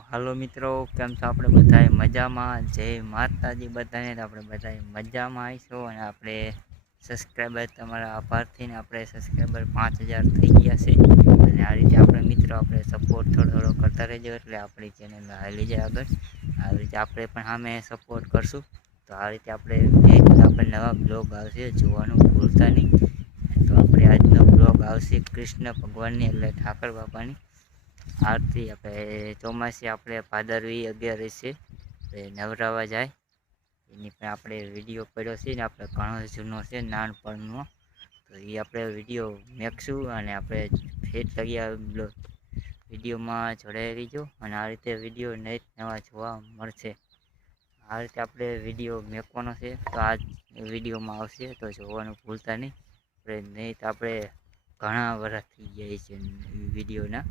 હાલો મિત્રો, કેમ છો? આપણે બધાએ મજામાં? જય માતાજી બધાને. તો આપણે બધાએ મજામાં આવીશું અને આપણે સબસ્ક્રાઈબર તમારા આભારથી ને આપણે સબસ્ક્રાઈબર 5000 થઈ ગયા છે. અને આ રીતે આપણે મિત્રો આપણે સપોર્ટ થોડો કરતા રહેજો એટલે આપણી ચેનલ હાલી જાય આગળ. આવી રીતે આપણે પણ સામે સપોર્ટ કરશું. તો આ રીતે આપણે નવા બ્લોગ આવશે, જોવાનું ભૂલતા નહીં. તો આપણે આજનો બ્લોગ આવશે કૃષ્ણ ભગવાનની એટલે ઠાકર બાપાની આરતી. આપણે ચોમાસી આપણે ભાદરવી 11 છે નવરાવા જાય એની પણ આપણે વિડીયો પડ્યો છે ને, આપણે ઘણો જૂનો છે નાનપણનો. તો એ આપણે વિડીયો મેકશું અને આપણે ફેટ લગ્યા વિડીયોમાં જોડાઈ રહીજો. અને આ રીતે વિડીયો નવા જોવા મળશે. આ રીતે આપણે વિડીયો મેકવાનો છે, તો આ વિડીયોમાં આવશે તો જોવાનું ભૂલતા નહીં. નહીં તો આપણે ઘણા વર્ષ થઈ જાય છે વિડીયોના.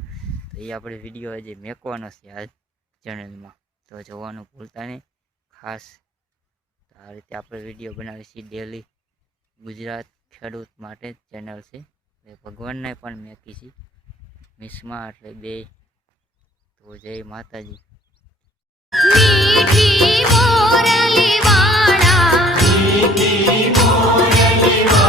તો એ આપણે વિડીયો હજી મેકવાનો છે આ ચેનલમાં, તો જોવાનું ભૂલતા નહીં ખાસ. તો આ રીતે આપણે વિડીયો બનાવીએ છીએ ડેલી. ગુજરાત ખેડૂત માટે ચેનલ છે, ભગવાનને પણ મેકી છીએ મિસમાં એટલે બે. તો જય માતાજી. मीठी मोरली वाणा, मीठी मोरली वाणा।